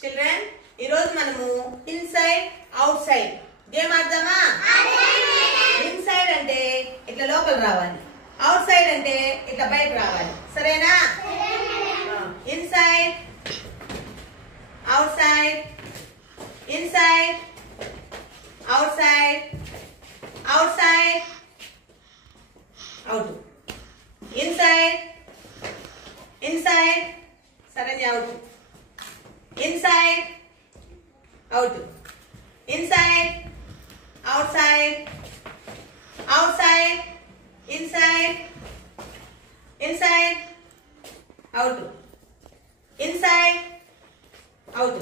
Children ఈ రోజు మనము ఇన్సైడ్ అవుట్ సైడ్ గేమ్ ఆడదామా? ఇన్సైడ్ అంటే ఇట్లా లోపల రావాలి, అవుట్ సైడ్ అంటే ఇట్లా బయట రావాలి. సరేనా? Inside out side, inside out side, out side out, inside inside సరే out, inside out, inside outside, outside inside, inside out, inside out.